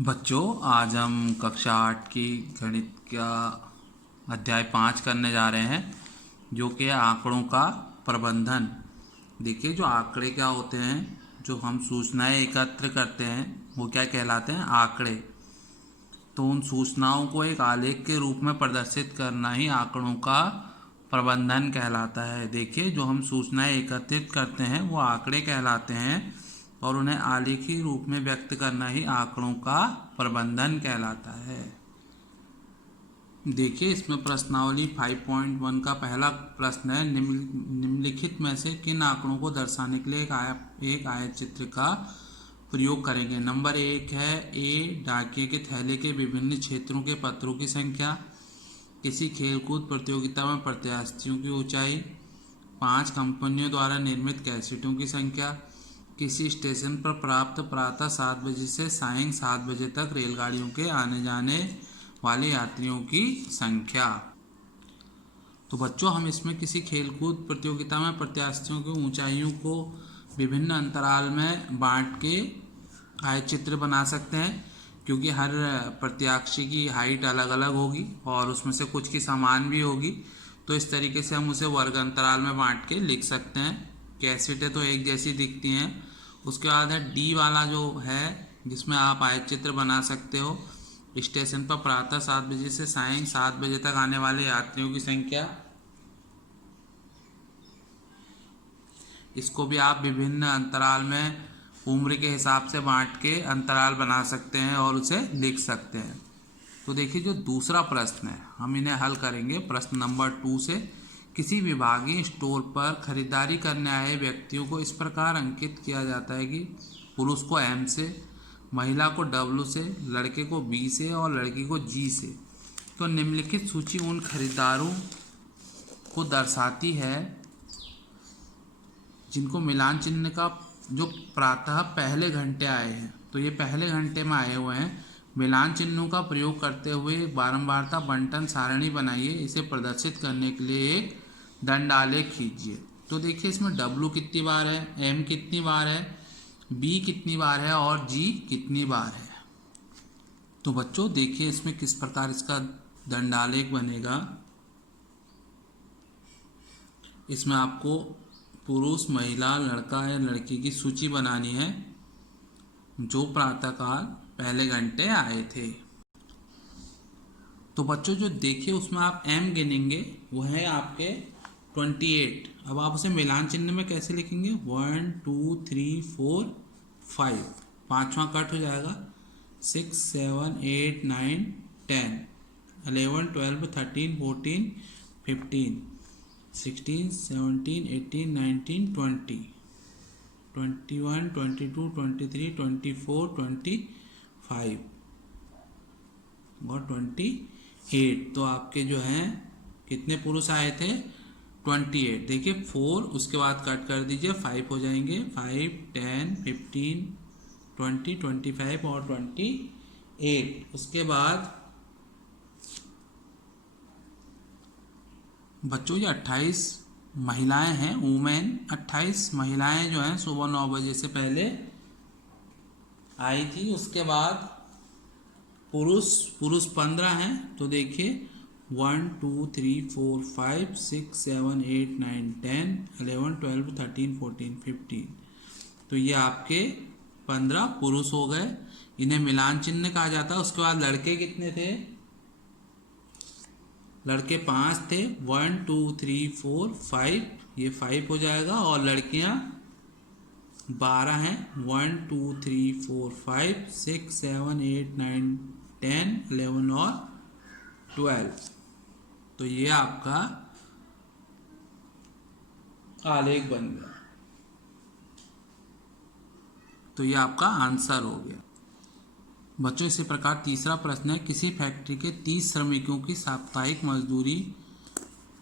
बच्चों, आज हम कक्षा 8 की गणित का अध्याय 5 करने जा रहे हैं, जो कि आंकड़ों का प्रबंधन। देखिए, जो आंकड़े क्या होते हैं, जो हम सूचनाएं एकत्र करते हैं वो क्या कहलाते हैं? आंकड़े। तो उन सूचनाओं को एक आलेख के रूप में प्रदर्शित करना ही आंकड़ों का प्रबंधन कहलाता है। देखिए, जो हम सूचनाएं एकत्रित करते हैं वो आंकड़े कहलाते हैं और उन्हें आलेखी रूप में व्यक्त करना ही आंकड़ों का प्रबंधन कहलाता है। देखिए, इसमें प्रश्नावली 5.1 का पहला प्रश्न है, निम्नलिखित में से किन आंकड़ों को दर्शाने के लिए एक आयत चित्र का प्रयोग करेंगे। नंबर 1 है ए, डाकिये के थैले के विभिन्न क्षेत्रों के पत्रों की संख्या। किसी खेलकूद प्रतियोगिता में प्रत्याशियों की ऊंचाई। 5 कंपनियों द्वारा निर्मित कैसेटों की संख्या। किसी स्टेशन पर प्राप्त प्रातः 7 बजे से सायं 7 बजे तक रेलगाड़ियों के आने जाने वाले यात्रियों की संख्या। तो बच्चों, हम इसमें किसी खेलकूद प्रतियोगिता में प्रत्याशियों की ऊंचाइयों को विभिन्न अंतराल में बांट के आयत चित्र बना सकते हैं, क्योंकि हर प्रत्याशी की हाइट अलग अलग होगी और उसमें से कुछ की समान भी होगी। तो इस तरीके से हम उसे वर्ग अंतराल में बांट के लिख सकते हैं। कैसेटें तो एक जैसी दिखती हैं। उसके बाद है डी वाला जो है, जिसमें आप आयत चित्र बना सकते हो। स्टेशन पर प्रातः 7 बजे से सायं 7 बजे तक आने वाले यात्रियों की संख्या। इसको भी आप विभिन्न अंतराल में उम्र के हिसाब से बांट के अंतराल बना सकते हैं और उसे लिख सकते हैं। तो देखिए, जो दूसरा प्रश्न है हम इन्हें हल करेंगे प्रश्न नंबर 2 से। किसी विभागीय स्टोर पर खरीदारी करने आए व्यक्तियों को इस प्रकार अंकित किया जाता है कि पुरुष को M से, महिला को W से, लड़के को B से और लड़की को G से। तो निम्नलिखित सूची उन खरीदारों को दर्शाती है जिनको मिलान चिन्ह का जो प्रातः पहले घंटे आए हैं। तो ये पहले घंटे में आए हुए हैं। मिलान चिन्हों का प्रयोग करते हुए बारंबारता बंटन सारणी बनाइए। इसे प्रदर्शित करने के लिए एक दंड आलेख खींचिए। तो देखिए, इसमें W कितनी बार है, M कितनी बार है, B कितनी बार है और G कितनी बार है। तो बच्चों देखिए, इसमें किस प्रकार इसका दंडालेख बनेगा। इसमें आपको पुरुष, महिला, लड़का या लड़की की सूची बनानी है जो प्रातःकाल पहले घंटे आए थे। तो बच्चों, जो देखिए उसमें आप M गिनेंगे, वो है आपके 28। अब आप उसे मिलान चिन्ह में कैसे लिखेंगे? 1 2 3 4 5, पांचवा कट हो जाएगा। 6 7 8 9 10 11 12 13 14 15 16 17 18 19 20 21 22 23 24 25 और 28। तो आपके जो हैं कितने पुरुष आए थे? 28। देखिए, 4 उसके बाद कट कर दीजिए, 5 हो जाएंगे। 5 10 15 20 25 और 28। उसके बाद बच्चों, ये 28 महिलाएं हैं, वुमेन। 28 महिलाएं जो हैं सुबह 9 बजे से पहले आई थी। उसके बाद पुरुष 15 हैं। तो देखिए, 1 2 3 4 5 6 7 8 9 10 11 12 13 14 15। तो ये आपके 15 पुरुष हो गए। इन्हें मिलान चिन्ह कहा जाता है। उसके बाद लड़के कितने थे? लड़के 5 थे। 1 2 3 4 5, ये 5 हो जाएगा। और लड़कियां 12 हैं। 1 2 3 4 5 6 7 8 9 10 11 और 12। तो ये आपका आलेख बन गया। तो ये आपका आंसर हो गया। बच्चों, इसी प्रकार तीसरा प्रश्न है, किसी फैक्ट्री के 30 श्रमिकों की साप्ताहिक मजदूरी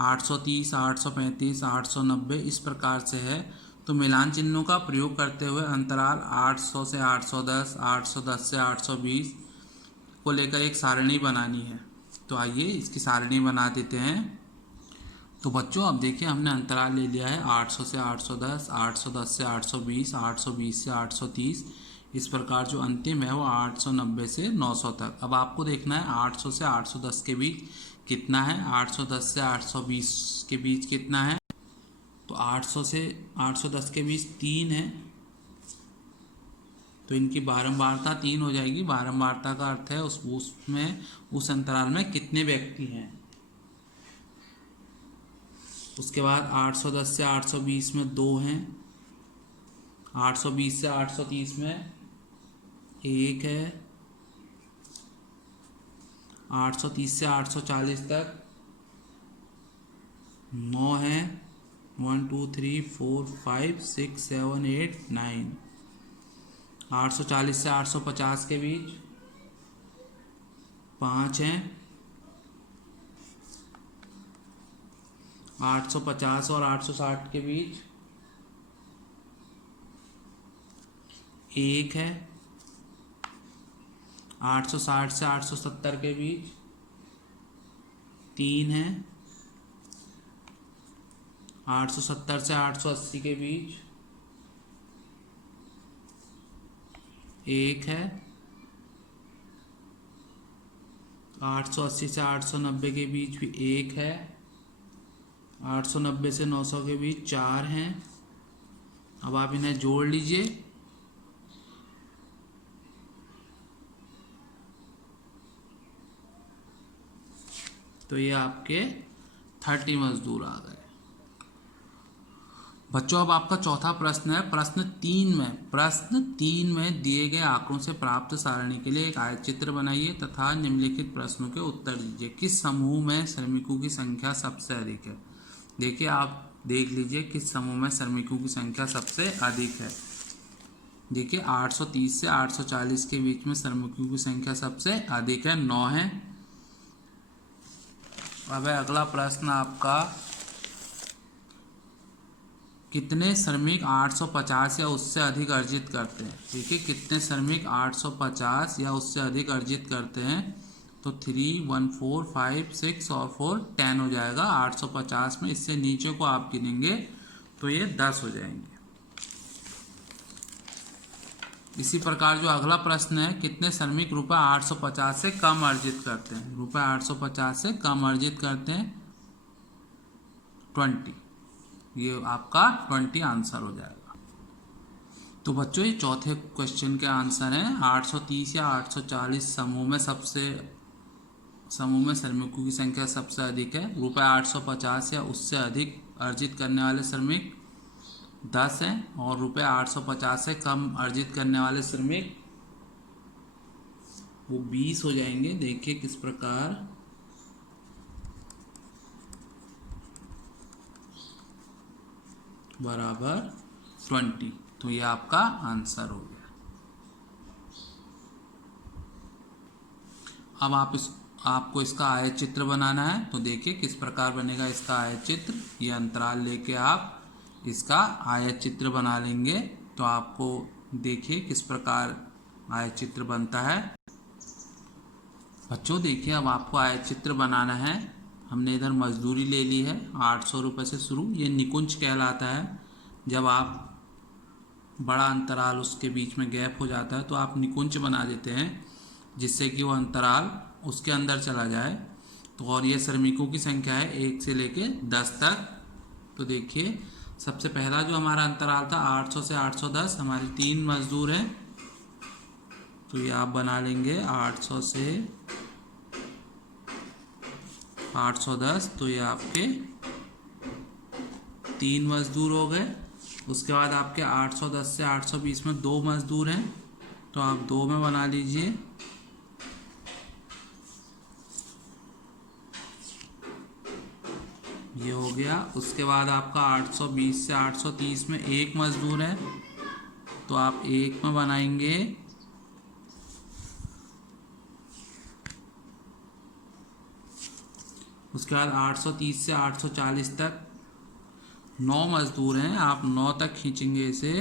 830, 835, 890 इस प्रकार से है। तो मिलान चिन्हों का प्रयोग करते हुए अंतराल 800 से 810, 810 से 820 को लेकर एक सारणी बनानी है। तो आइए इसकी सारणी बना देते हैं। तो बच्चों, अब देखिए, हमने अंतराल ले लिया है 800 से 810, 810 से 820, 820 से 830। इस प्रकार जो अंतिम है वो 890 से 900 तक। अब आपको देखना है 800 से 810 के बीच कितना है, 810 से 820 के बीच कितना है। तो 800 से 810 के बीच 3 है, तो इनकी बारंबारता 3 हो जाएगी। बारंबारता का अर्थ है उसमें उस अंतराल में कितने व्यक्ति हैं। उसके बाद 810 से 820 में 2 हैं, 820 से 830 में 1 है, 830 से 840 तक 9 है, 1 2 3 4 5 6 7 8 9। 840 से 850 के बीच 5 हैं, 850 और 860 के बीच 1 है, 860 से 870 के बीच 3 है, 870 से 880 के बीच 1 है, 880 से 890 के बीच भी 1 है, 890 से 900 के बीच 4 हैं। अब आप इन्हें जोड़ लीजिए, तो ये आपके 30 मजदूर आ गए। बच्चों अब आपका चौथा प्रश्न है। प्रश्न तीन में दिए गए आंकड़ों से प्राप्त सारणी के लिए एक आयतचित्र बनाइए तथा निम्नलिखित प्रश्नों के उत्तर दीजिए। किस समूह में श्रमिकों की संख्या सबसे अधिक है। देखिए, आप देख लीजिए किस समूह में श्रमिकों की संख्या सबसे अधिक है। देखिए, 830 से 840 के बीच में श्रमिकों की संख्या सबसे अधिक है, 9 है। अब अगला प्रश्न आपका, कितने श्रमिक 850 या उससे अधिक अर्जित करते हैं। देखिए, कितने श्रमिक 850 या उससे अधिक अर्जित करते हैं, तो 3 1 4 5 6 और 4 10 हो जाएगा। 850 में इससे नीचे को आप गिनेंगे तो ये 10 हो जाएंगे। इसी प्रकार जो अगला प्रश्न है, कितने श्रमिक रुपये 850 से कम अर्जित करते हैं। रुपये 850 से कम अर्जित करते हैं 20। ये आपका 20 आंसर हो जाएगा। तो बच्चों, ये चौथे क्वेश्चन के आंसर हैं। 830 या 840 समूह में श्रमिकों की संख्या सबसे अधिक है। रुपये 850 या उससे अधिक अर्जित करने वाले श्रमिक 10 हैं और रुपये 850 से कम अर्जित करने वाले श्रमिक वो 20 हो जाएंगे। देखिए किस प्रकार, बराबर 20। तो ये आपका आंसर हो गया। अब आपको इसका आयत चित्र बनाना है। तो देखिए किस प्रकार बनेगा इसका आयत चित्र। ये अंतराल लेके आप इसका आयत चित्र बना लेंगे। तो आपको देखिए किस प्रकार आयत चित्र बनता है। बच्चों देखिए, अब आपको आयत चित्र बनाना है। हमने इधर मजदूरी ले ली है 800 रुपये से शुरू। ये निकुंज कहलाता है। जब आप बड़ा अंतराल उसके बीच में गैप हो जाता है तो आप निकुंज बना देते हैं, जिससे कि वो अंतराल उसके अंदर चला जाए। तो और ये श्रमिकों की संख्या है 1 से लेके 10 तक। तो देखिए, सबसे पहला जो हमारा अंतराल था 800 से 810, हमारे 3 मजदूर हैं। तो ये आप बना लेंगे 800 से 810। तो ये आपके 3 मजदूर हो गए। उसके बाद आपके 810 से 820 में 2 मजदूर हैं। तो आप 2 में बना लीजिए। ये हो गया। उसके बाद आपका 820 से 830 में 1 मजदूर है। तो आप 1 में बनाएंगे। उसके बाद 830 से 840 तक 9 मजदूर हैं। आप 9 तक खींचेंगे इसे।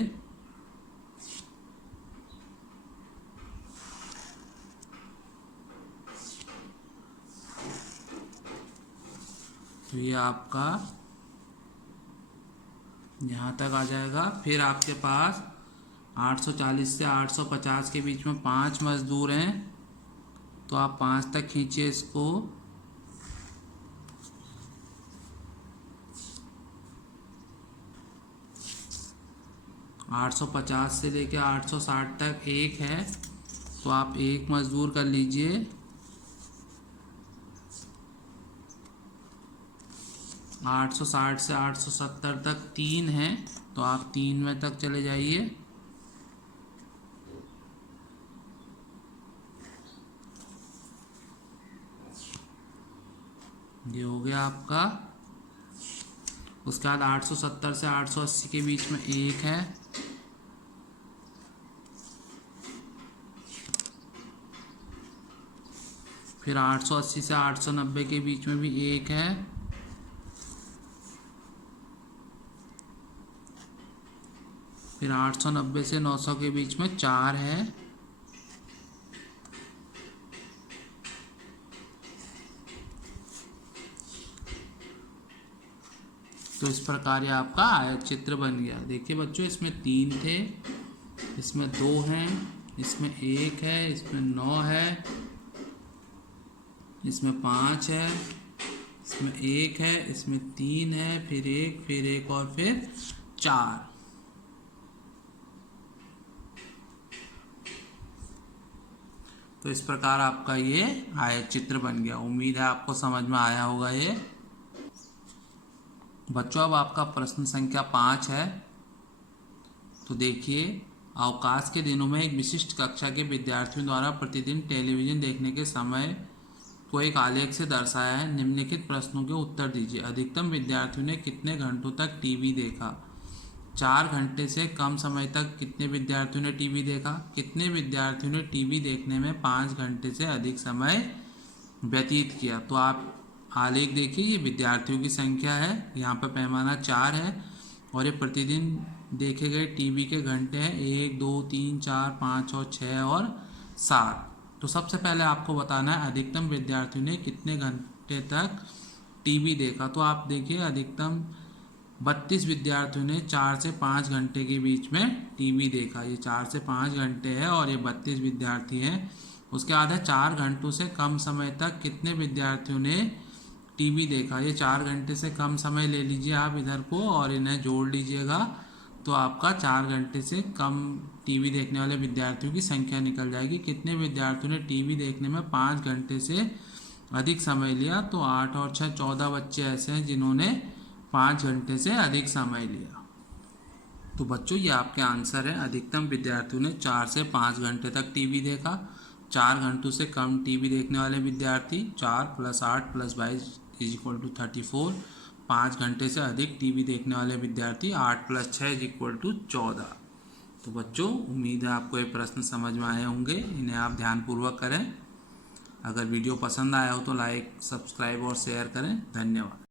तो ये आपका यहाँ तक आ जाएगा। फिर आपके पास 840 से 850 के बीच में 5 मजदूर हैं, तो आप 5 तक खींचिए इसको। 850 से लेकर 860 तक 1 है, तो आप 1 मजदूर कर लीजिए। 860 से 870 तक 3 है, तो आप 3 में तक चले जाइए। ये हो गया आपका। उसके बाद 870 से 880 के बीच में 1 है, फिर 880 से 890 के बीच में भी 1 है, फिर 890 से 900 के बीच में 4 है, तो इस प्रकार ये आपका आयत चित्र बन गया। देखिए बच्चों, इसमें 3 थे, इसमें 2 हैं, इसमें 1 है, इसमें 9 है, इसमें 5 है, इसमें 1 है, इसमें 3 है, फिर 1, फिर 1 और फिर 4। तो इस प्रकार आपका ये आयत चित्र बन गया। उम्मीद है आपको समझ में आया होगा ये। बच्चों, अब आपका प्रश्न संख्या 5 है। तो देखिए, अवकाश के दिनों में एक विशिष्ट कक्षा के विद्यार्थियों द्वारा प्रतिदिन टेलीविजन देखने के समय को एक आलेख से दर्शाया है। निम्नलिखित प्रश्नों के उत्तर दीजिए। अधिकतम विद्यार्थियों ने कितने घंटों तक टीवी देखा? 4 घंटे से कम समय तक कितने विद्यार्थियों ने टीवी देखा? कितने विद्यार्थियों ने टीवी देखने में 5 घंटे से अधिक समय व्यतीत किया? तो आप आलेख देखिए, ये विद्यार्थियों की संख्या है, यहाँ पर पैमाना 4 है, और ये प्रतिदिन देखे गए टीवी के घंटे हैं 1, 2, 3, 4, 5 और 6 और 7। तो सबसे पहले आपको बताना है अधिकतम विद्यार्थियों ने कितने घंटे तक टीवी देखा। तो आप देखिए, अधिकतम 32 विद्यार्थियों ने 4 से 5 घंटे के बीच में टीवी देखा। ये 4 से 5 घंटे है और ये 32 विद्यार्थी हैं। उसके बाद है 4 घंटों से कम समय तक कितने विद्यार्थियों ने टीवी देखा। ये 4 घंटे से कम समय ले लीजिए आप इधर को और इन्हें जोड़ लीजिएगा, तो आपका 4 घंटे से कम टीवी देखने वाले विद्यार्थियों की संख्या निकल जाएगी। कितने विद्यार्थियों ने टीवी देखने में 5 घंटे से अधिक समय लिया? तो 8 और 6 14 बच्चे ऐसे हैं जिन्होंने 5 घंटे से अधिक समय लिया। तो बच्चों, ये आपके आंसर है। अधिकतम विद्यार्थियों ने 4 से 5 घंटे तक टीवी देखा। 4 घंटों से कम टीवी देखने वाले विद्यार्थी 4 + 8 + 22 = 34। 5 घंटे से अधिक टीवी देखने वाले विद्यार्थी 8 + 6 = 14। तो बच्चों, उम्मीद है आपको ये प्रश्न समझ में आए होंगे। इन्हें आप ध्यानपूर्वक करें। अगर वीडियो पसंद आया हो तो लाइक, सब्सक्राइब और शेयर करें। धन्यवाद।